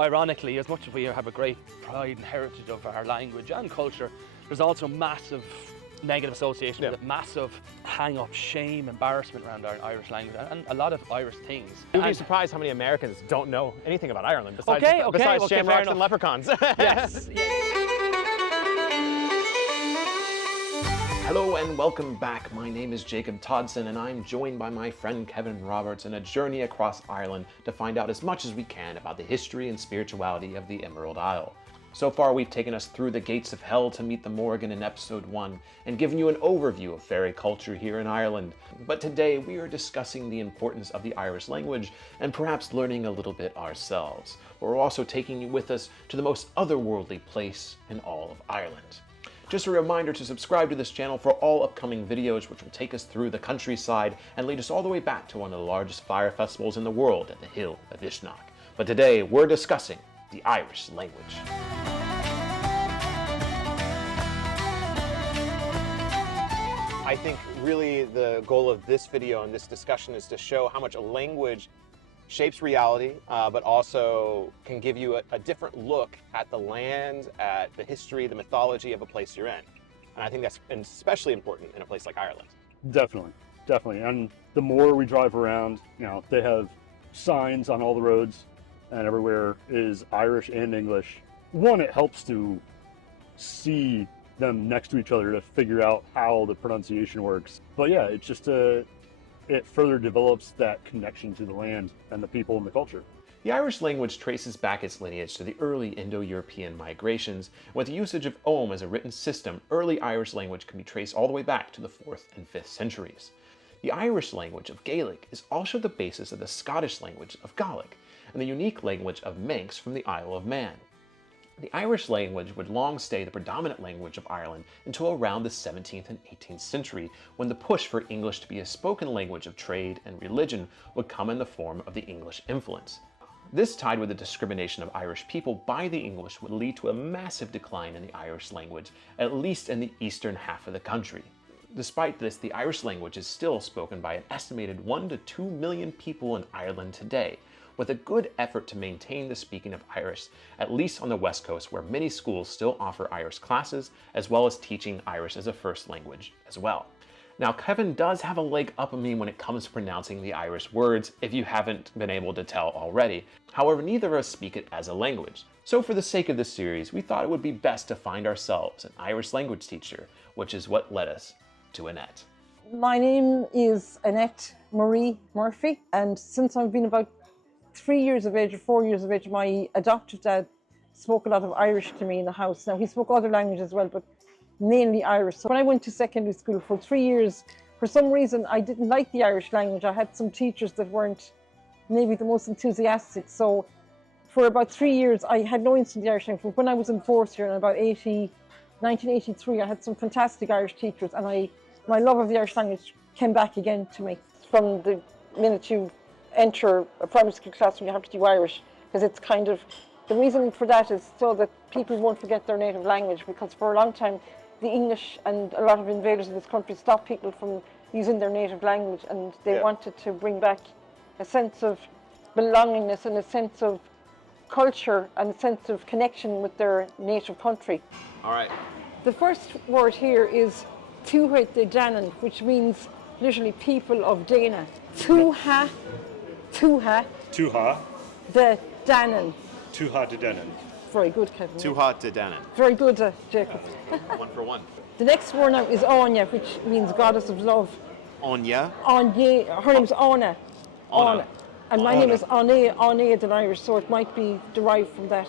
ironically, as much as we have a great pride and heritage of our language and culture, there's also massive negative association with it, massive hang-up, shame, embarrassment around our Irish language and a lot of Irish things. You'd be surprised how many Americans don't know anything about Ireland besides, besides shamrocks and leprechauns. Yes. Hello and welcome back. My name is Jacob Todson and I'm joined by my friend Kevin Roberts in a journey across Ireland to find out as much as we can about the history and spirituality of the Emerald Isle. So far we've taken us through the gates of hell to meet the Morrigan in episode 1 and given you an overview of fairy culture here in Ireland. But today we are discussing the importance of the Irish language and perhaps learning a little bit ourselves. But we're also taking you with us to the most otherworldly place in all of Ireland. Just a reminder to subscribe to this channel for all upcoming videos which will take us through the countryside and lead us all the way back to one of the largest fire festivals in the world at the Hill of Ishnach. But today we're discussing the Irish language. I think really the goal of this video and this discussion is to show how much a language shapes reality, but also can give you a different look at the land, at the history, the mythology of a place you're in. And I think that's especially important in a place like Ireland. Definitely, definitely. And the more we drive around, they have signs on all the roads and everywhere is Irish and English. One, it helps to see them next to each other to figure out how the pronunciation works. But yeah, it's just it further develops that connection to the land and the people and the culture. The Irish language traces back its lineage to the early Indo-European migrations. With the usage of Ogham as a written system, early Irish language can be traced all the way back to the 4th and 5th centuries. The Irish language of Gaelic is also the basis of the Scottish language of Gaelic, and the unique language of Manx from the Isle of Man. The Irish language would long stay the predominant language of Ireland until around the 17th and 18th century, when the push for English to be a spoken language of trade and religion would come in the form of the English influence. This, tied with the discrimination of Irish people by the English, would lead to a massive decline in the Irish language, at least in the eastern half of the country. Despite this, the Irish language is still spoken by an estimated 1 to 2 million people in Ireland today, with a good effort to maintain the speaking of Irish, at least on the West Coast, where many schools still offer Irish classes, as well as teaching Irish as a first language as well. Now, Kevin does have a leg up on me when it comes to pronouncing the Irish words, if you haven't been able to tell already. However, neither of us speak it as a language. So for the sake of this series, we thought it would be best to find ourselves an Irish language teacher, which is what led us to Annette. My name is Annette Marie Murphy, and since I've been about 3 years of age or 4 years of age, my adoptive dad spoke a lot of Irish to me in the house. Now, he spoke other languages as well, but mainly Irish. So when I went to secondary school for 3 years, for some reason, I didn't like the Irish language. I had some teachers that weren't maybe the most enthusiastic. So for about 3 years, I had no interest in the Irish language. But when I was in fourth year, in about 1983, I had some fantastic Irish teachers, and my love of the Irish language came back again to me. From the minute you enter a primary school classroom, you have to do Irish, because it's kind of, the reason for that is so that people won't forget their native language, because for a long time the English and a lot of invaders in this country stopped people from using their native language, and they wanted to bring back a sense of belongingness and a sense of culture and a sense of connection with their native country. All right. The first word here is Tuatha De Danann, which means literally people of Dana. Tuatha De Danann. Tuatha De Danann. Very good, Kevin. Tuatha De Danann. Very good, Jacob. 1 for 1. The next word now is Anya, which means goddess of love. Anya. Anya, her name's Anna. Anna. And my name is Anna the Irish, so it might be derived from that.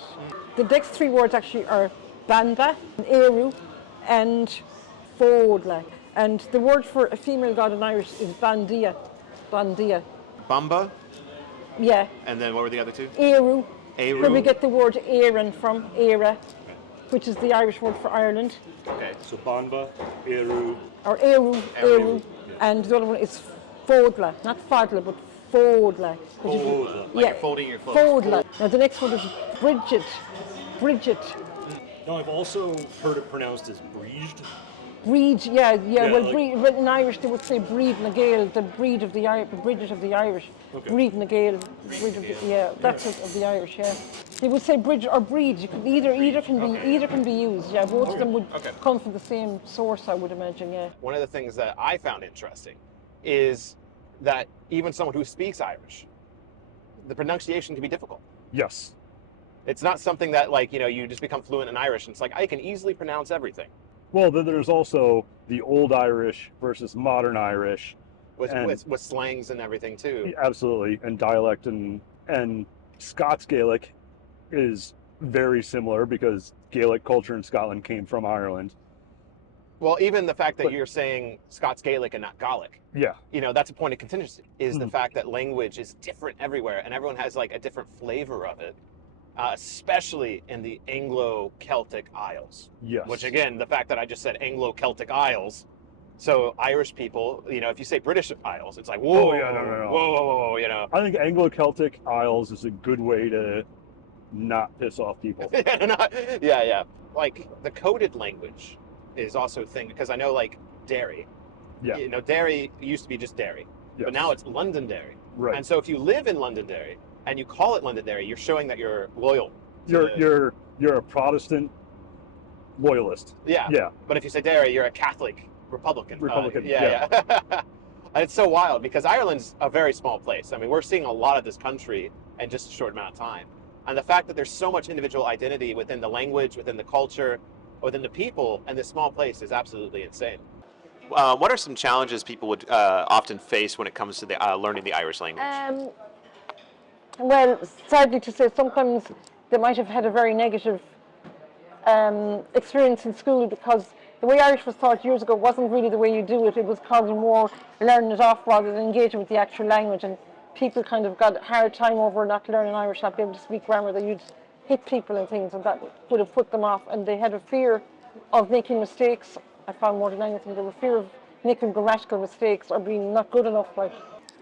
The next 3 words actually are Banba, Eru, and Fodla. And the word for a female god in Irish is Bandia. Bandia. Bamba. Yeah. And then what were the other 2? Eru. Eru. Where we get the word Éireann from, Éire, which is the Irish word for Ireland. Okay. So Banba, Eru. Or Eru. And the other one is Fodla, not Fadla, but Fodla. Fodla. Like you're folding your clothes. Fodla. Now the next one is Bridget. Now I've also heard it pronounced as Breeged. Breed, well, like- breed, but in Irish they would say breed na Gael, the breed of the Irish, the British of the Irish. Okay. Breed na Gael, breed of the, that's it, of the Irish, yeah. They would say bridge or breed. You could either can be used. Yeah, both of them would come from the same source, I would imagine. Yeah. One of the things that I found interesting is that even someone who speaks Irish, the pronunciation can be difficult. Yes. It's not something that, like, you just become fluent in Irish and it's like, I can easily pronounce everything. Well, then there's also the Old Irish versus Modern Irish. With slangs and everything too. Absolutely, and dialect and Scots Gaelic is very similar because Gaelic culture in Scotland came from Ireland. Well, even the fact that you're saying Scots Gaelic and not Gaelic, Yeah. that's a point of contingency, is the fact that language is different everywhere and everyone has like a different flavor of it, especially in the Anglo-Celtic Isles. Yes. Which again, the fact that I just said Anglo-Celtic Isles, so Irish people, if you say British Isles, it's like, whoa, Oh, yeah, no. whoa, I think Anglo-Celtic Isles is a good way to not piss off people. yeah. Like the coded language is also a thing, because I know like Derry. Yeah. Derry used to be just Derry, Yes. but now it's Londonderry. Right. And so if you live in Londonderry and you call it Londonderry, you're showing that you're loyal. You're a Protestant loyalist. Yeah. Yeah. But if you say Derry, you're a Catholic Republican. Republican, Yeah. And it's so wild because Ireland's a very small place. I mean, we're seeing a lot of this country in just a short amount of time. And the fact that there's so much individual identity within the language, within the culture, within the people, and this small place is absolutely insane. What are some challenges people would often face when it comes to learning the Irish language? Well, sadly to say, sometimes they might have had a very negative experience in school, because the way Irish was taught years ago wasn't really the way you do it. It was causing more learning it off rather than engaging with the actual language, and people kind of got a hard time over not learning Irish, not being able to speak grammar, that you'd hit people and things, and that would have put them off, and they had a fear of making mistakes. I found more than anything, they were fear of making grammatical mistakes or being not good enough. Like,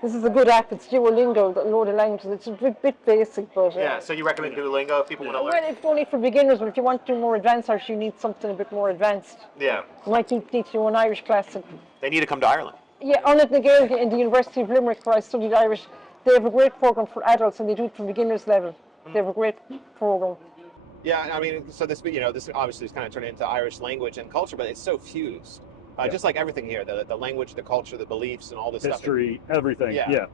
this is a good app, it's Duolingo, a load of languages. It's a bit basic, but... So you recommend Duolingo if people want to learn? Well, it's only for beginners, but if you want to do more advanced Irish, you need something a bit more advanced. Yeah. You might need to do an Irish class. They need to come to Ireland. Yeah, on it again, in the University of Limerick, where I studied Irish, they have a great program for adults, and they do it from beginners level. They have a great program. Yeah, I mean, so this obviously is kind of turned into Irish language and culture, but it's so fused. Just like everything here, the language, the culture, the beliefs, and all this History, everything. Yeah. Yeah.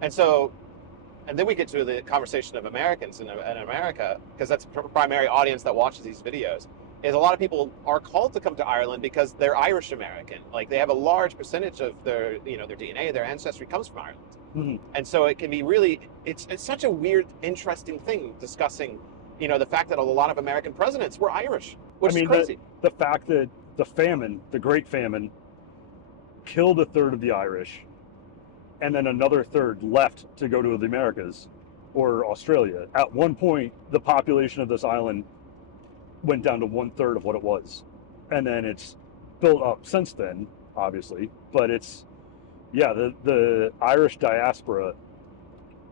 And then we get to the conversation of Americans in America, because that's the primary audience that watches these videos, is a lot of people are called to come to Ireland because they're Irish American. Like, they have a large percentage of their DNA, their ancestry comes from Ireland. Mm-hmm. And so it can be really, it's such a weird, interesting thing discussing, the fact that a lot of American presidents were Irish, which is crazy. The fact that the Great Famine, killed a third of the Irish, and then another third left to go to the Americas or Australia. At one point, the population of this island went down to 1/3 of what it was. And then it's built up since then, obviously. But the Irish diaspora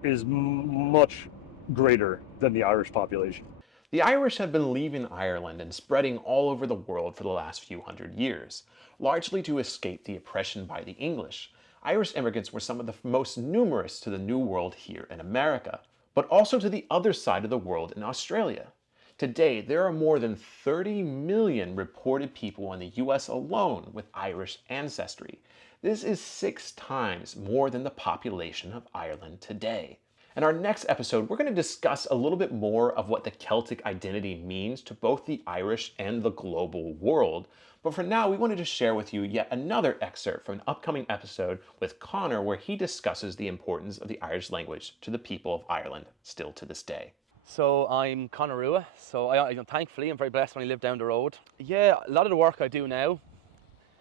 is much greater than the Irish population. The Irish have been leaving Ireland and spreading all over the world for the last few hundred years, largely to escape the oppression by the English. Irish immigrants were some of the most numerous to the New World here in America, but also to the other side of the world in Australia. Today, there are more than 30 million reported people in the US alone with Irish ancestry. This is 6 times more than the population of Ireland today. In our next episode, we're going to discuss a little bit more of what the Celtic identity means to both the Irish and the global world. But for now, we wanted to share with you yet another excerpt from an upcoming episode with Connor, where he discusses the importance of the Irish language to the people of Ireland still to this day. So I'm Connor Rua. So thankfully, I'm very blessed when I live down the road. Yeah, a lot of the work I do now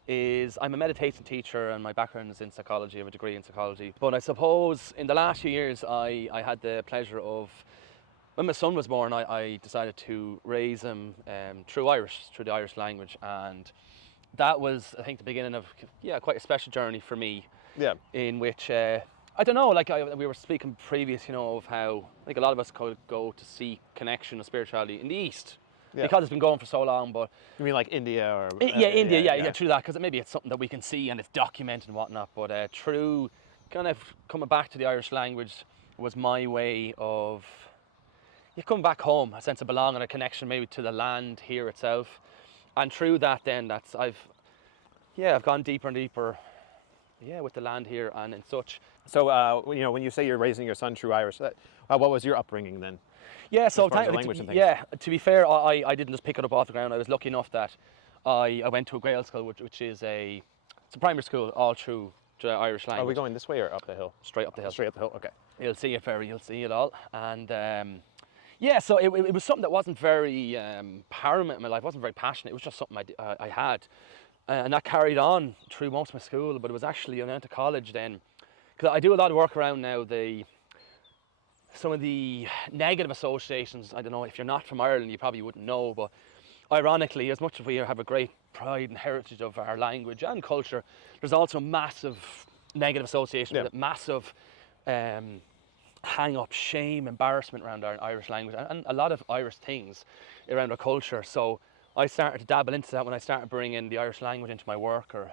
is I'm a meditation teacher, and my background is in psychology. I have a degree in psychology. But I suppose in the last few years, I had the pleasure of, when my son was born, I decided to raise him through the Irish language. And that was, I think, the beginning of quite a special journey for me. Yeah. In which, I don't know, we were speaking previous, of how, like, a lot of us could go to seek connection of spirituality in the East. because it's been going for so long. But You mean like India or? India, yeah, true that, because maybe it's something that we can see and it's documented and whatnot. But true, kind of coming back to the Irish language was my way of coming back home, a sense of belonging, a connection maybe to the land here itself. And through that, then I've gone deeper and deeper, with the land here and such. So when you say you're raising your son true Irish, what was your upbringing then? Yeah, so far as the language and things? yeah, to be fair, I didn't just pick it up off the ground. I was lucky enough that I went to a Gael school, which is it's a primary school all through the Irish language. Are we going this way or up the hill? Straight up the hill. Straight up the hill. Okay. You'll see it, you'll see it all. And so it was something that wasn't very paramount in my life. It wasn't very passionate. It was just something I had. And that carried on through most of my school, but it was actually when I went to college then, because I do a lot of work around now some of the negative associations. I don't know, if you're not from Ireland, you probably wouldn't know, but ironically, as much as we have a great pride and heritage of our language and culture, there's also massive negative association with it, massive hang-up, shame, embarrassment around our Irish language and a lot of Irish things around our culture. So I started to dabble into that when I started bringing the Irish language into my work, or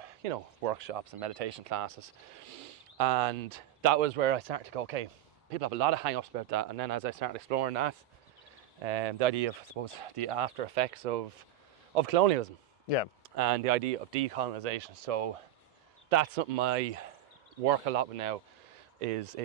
workshops and meditation classes. And that was where I started to go, okay, people have a lot of hang-ups about that. And then as I started exploring that, the idea of, I suppose, the after effects of colonialism. Yeah. And the idea of decolonization. So that's something I work a lot with now. Is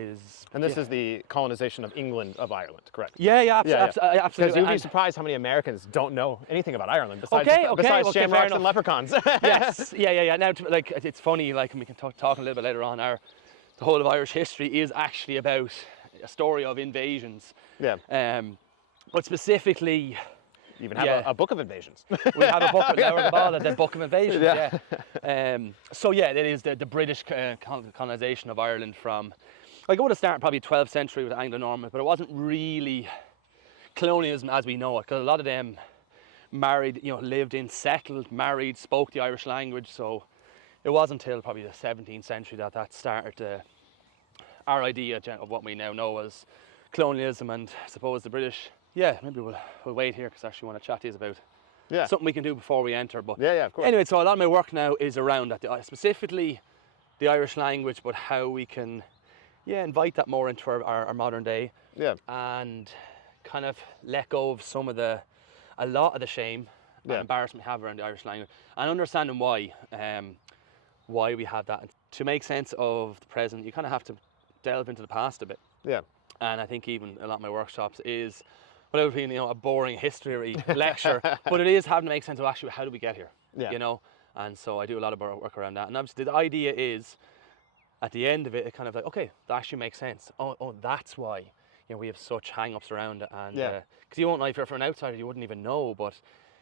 And this is the colonization of England of Ireland, correct? Yeah, absolutely. Because you'd be surprised how many Americans don't know anything about Ireland besides fair shamrocks enough. and leprechauns. Yes, yeah. Now, it's funny, and we can talk a little bit later on. The whole of Irish history is actually about a story of invasions. Yeah. But specifically, you even have a book of invasions. We have a book with Laura Gabala, the Book of Invasions. It is the British colonisation of Ireland from. I would have started probably 12th century with Anglo-Norman, but it wasn't really colonialism as we know it, because a lot of them married, lived in, settled, married, spoke the Irish language. So it wasn't until probably the 17th century that started our idea of what we now know as colonialism. And I suppose the British. Yeah, maybe we'll wait here because I actually want to chat to you about something we can do before we enter. But yeah, of course. Anyway, so a lot of my work now is around that, specifically the Irish language, but how we can invite that more into our modern day. Yeah. And kind of let go of a lot of the shame and embarrassment we have around the Irish language, and understanding why we have that. And to make sense of the present, you kind of have to delve into the past a bit. Yeah. And I think even a lot of my workshops is, without being a boring history lecture, but it is having to make sense of actually how do we get here, And so I do a lot of work around that. And obviously the idea is, at the end of it, it kind of like, okay, that actually makes sense. Oh, that's why we have such hang-ups around it. And because you won't know, if you're from an outsider, you wouldn't even know. But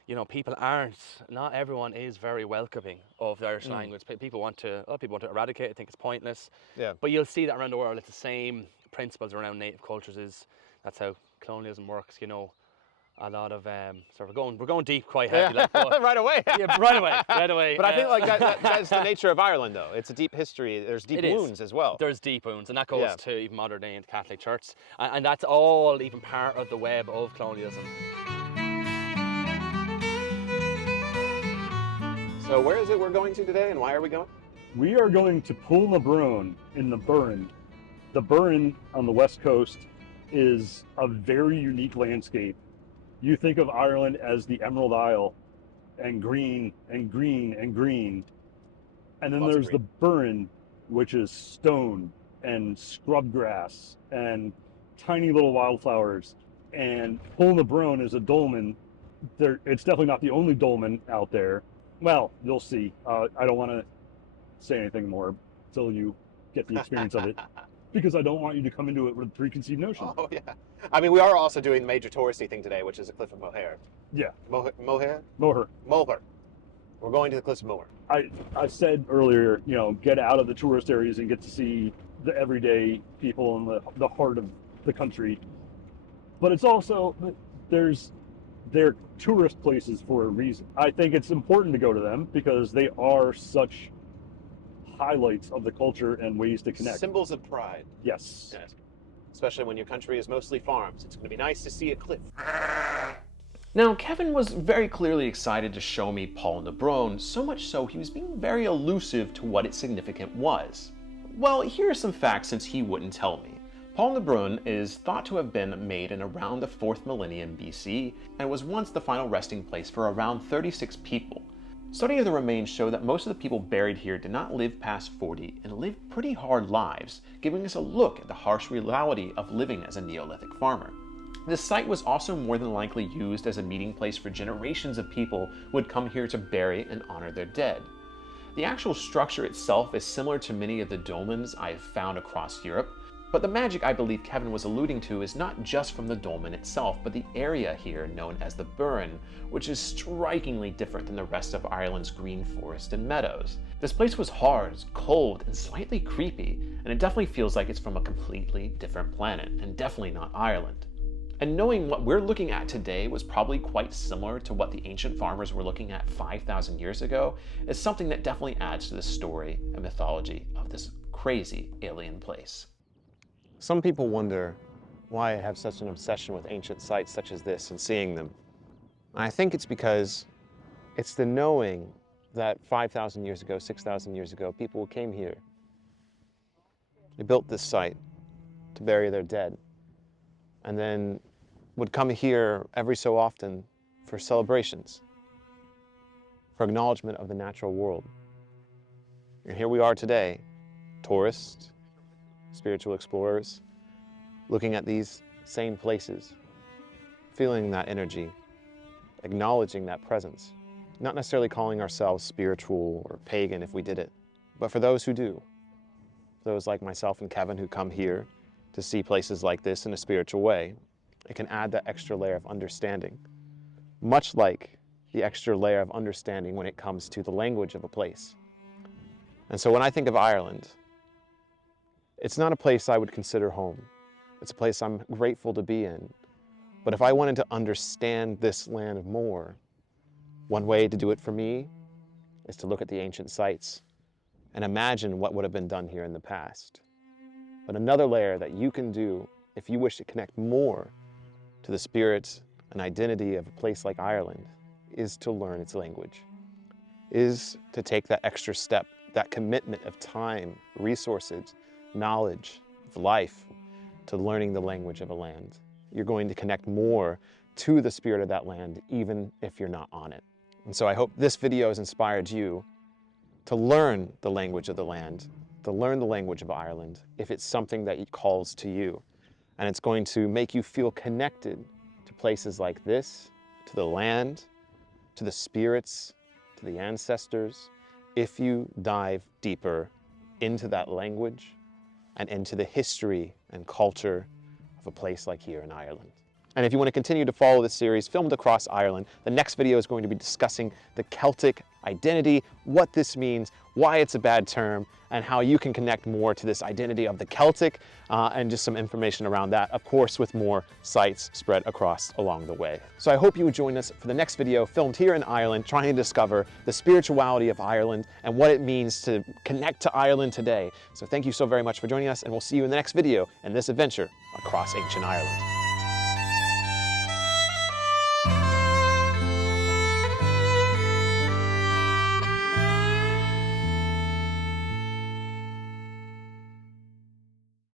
not everyone is very welcoming of the Irish language. A lot of people want to eradicate it, think it's pointless. Yeah. But you'll see that around the world. It's the same principles around native cultures. That's how colonialism works. A lot of so we're going deep quite heavy. Right away. right away. But I think that's the nature of Ireland, though. It's a deep history. There's deep wounds as well. There's deep wounds, and that goes to even modern day into Catholic Church, and that's all even part of the web of colonialism. So where is it we're going to today, and why are we going? We are going to Poulnabrone in the Burren. The Burren on the west coast is a very unique landscape. You think of Ireland as the Emerald Isle, and green and green and green. And then there's the Burren, which is stone and scrub grass and tiny little wildflowers. And Poulnabrone is a dolmen. It's definitely not the only dolmen out there. Well, you'll see. I don't want to say anything more until you get the experience of it, because I don't want you to come into it with a preconceived notion. Oh, yeah. I mean, we are also doing the major touristy thing today, which is the Cliff of Moher. Yeah. Moher? Moher. We're going to the Cliffs of Moher. I said earlier, get out of the tourist areas and get to see the everyday people in the heart of the country. But it's also, they're tourist places for a reason. I think it's important to go to them because they are such highlights of the culture and ways to connect. Symbols of pride. Yes. Especially when your country is mostly farms. It's going to be nice to see a cliff. Now, Kevin was very clearly excited to show me Poulnabrone, so much so he was being very elusive to what its significance was. Well, here are some facts since he wouldn't tell me. Poulnabrone is thought to have been made in around the 4th millennium BC and was once the final resting place for around 36 people. Study of the remains show that most of the people buried here did not live past 40 and lived pretty hard lives, giving us a look at the harsh reality of living as a Neolithic farmer. This site was also more than likely used as a meeting place for generations of people who would come here to bury and honor their dead. The actual structure itself is similar to many of the dolmens I have found across Europe, but the magic I believe Kevin was alluding to is not just from the dolmen itself, but the area here known as the Burren, which is strikingly different than the rest of Ireland's green forest and meadows. This place was hard, cold, and slightly creepy, and it definitely feels like it's from a completely different planet, and definitely not Ireland. And knowing what we're looking at today was probably quite similar to what the ancient farmers were looking at 5,000 years ago is something that definitely adds to the story and mythology of this crazy alien place. Some people wonder why I have such an obsession with ancient sites such as this and seeing them. And I think it's because it's the knowing that 5,000 years ago, 6,000 years ago, people came here. They built this site to bury their dead, and then would come here every so often for celebrations, for acknowledgement of the natural world. And here we are today, tourists, spiritual explorers, looking at these same places, feeling that energy, acknowledging that presence, not necessarily calling ourselves spiritual or pagan if we did it, but for those who do, those like myself and Kevin who come here to see places like this in a spiritual way, it can add that extra layer of understanding, much like the extra layer of understanding when it comes to the language of a place. And so when I think of Ireland, it's not a place I would consider home. It's a place I'm grateful to be in. But if I wanted to understand this land more, one way to do it for me is to look at the ancient sites and imagine what would have been done here in the past. But another layer that you can do if you wish to connect more to the spirit and identity of a place like Ireland is to learn its language, is to take that extra step, that commitment of time, resources, knowledge of life to learning the language of a land. You're going to connect more to the spirit of that land, even if you're not on it. And so I hope this video has inspired you to learn the language of the land, to learn the language of Ireland, if it's something that calls to you. And it's going to make you feel connected to places like this, to the land, to the spirits, to the ancestors, if you dive deeper into that language and into the history and culture of a place like here in Ireland. And if you want to continue to follow this series, Filmed Across Ireland, the next video is going to be discussing the Celtic identity, what this means, why it's a bad term, and how you can connect more to this identity of the Celtic, and just some information around that, of course, with more sites spread across along the way. So I hope you would join us for the next video filmed here in Ireland, trying to discover the spirituality of Ireland and what it means to connect to Ireland today. So thank you so very much for joining us, and we'll see you in the next video in this adventure across ancient Ireland.